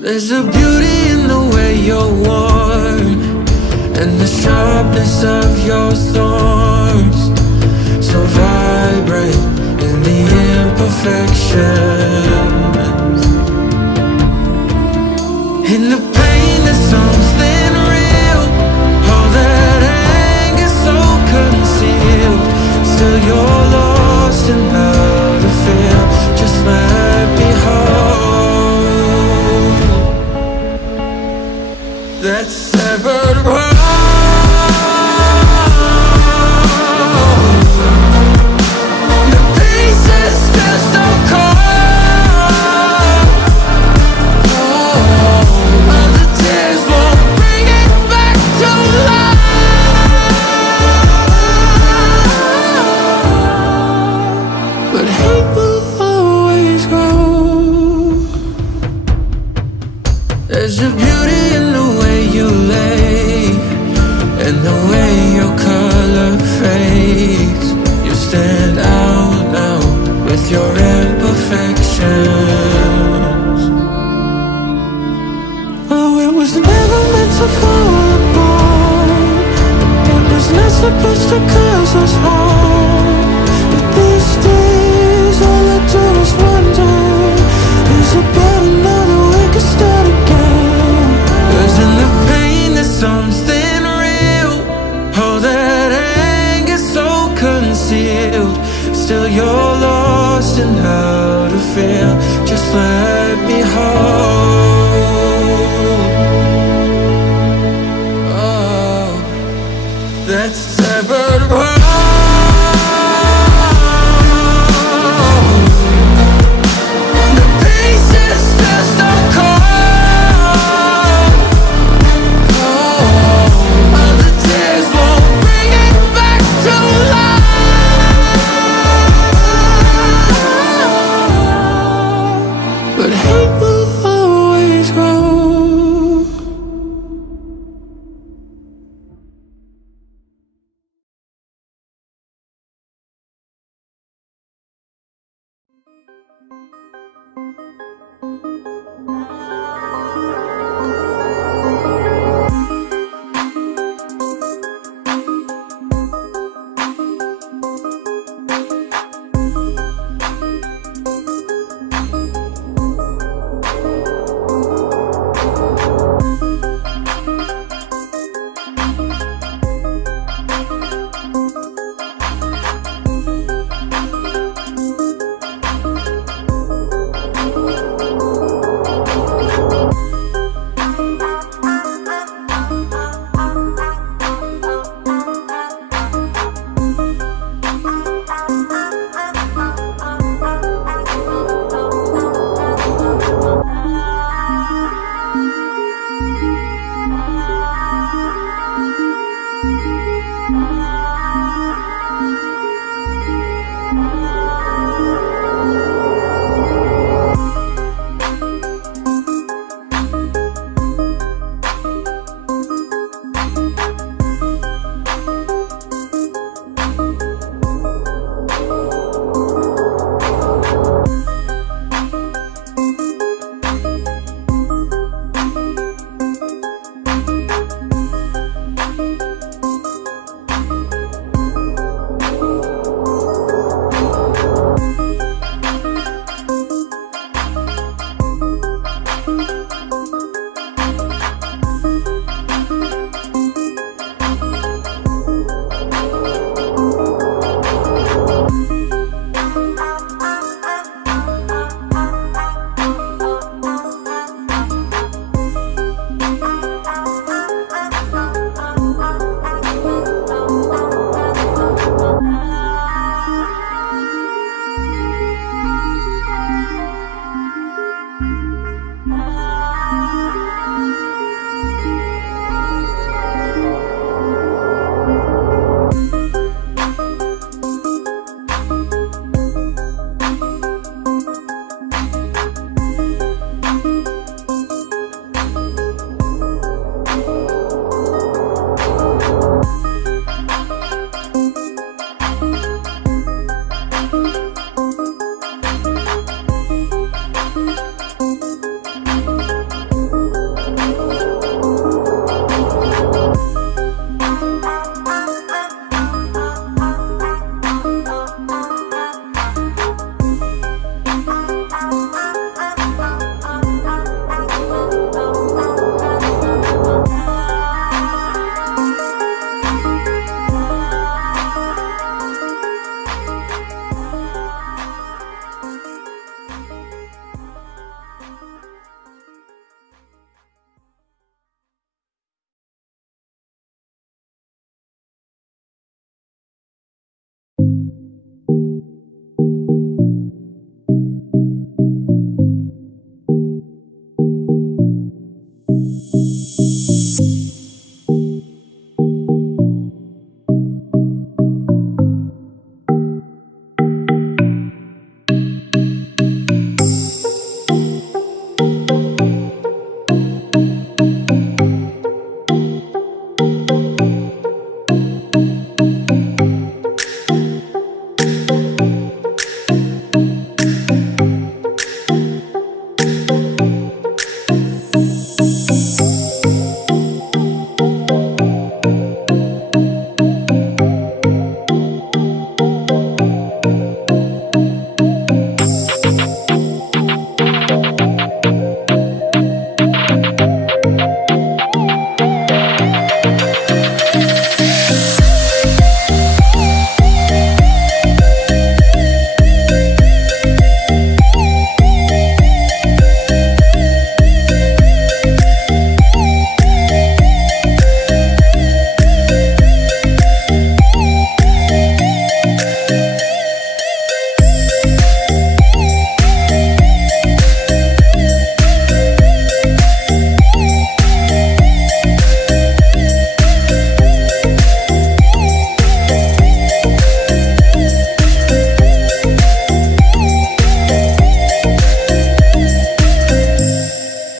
There's a beauty in the way you're worn, and the sharpness of your thorns, so vibrant in the imperfections. In the pain there's something real, all that anger so concealed. Still you're lost in how to feel. Just let me hold that severed heart. The pieces feel so cold. All the tears won't bring it back to life, but hate will always grow. There's a beauty in the way you lay, and the way your color fades. You stand out now with your imperfections. Oh, it was never meant to fall apart. It was not supposed to cause us harm.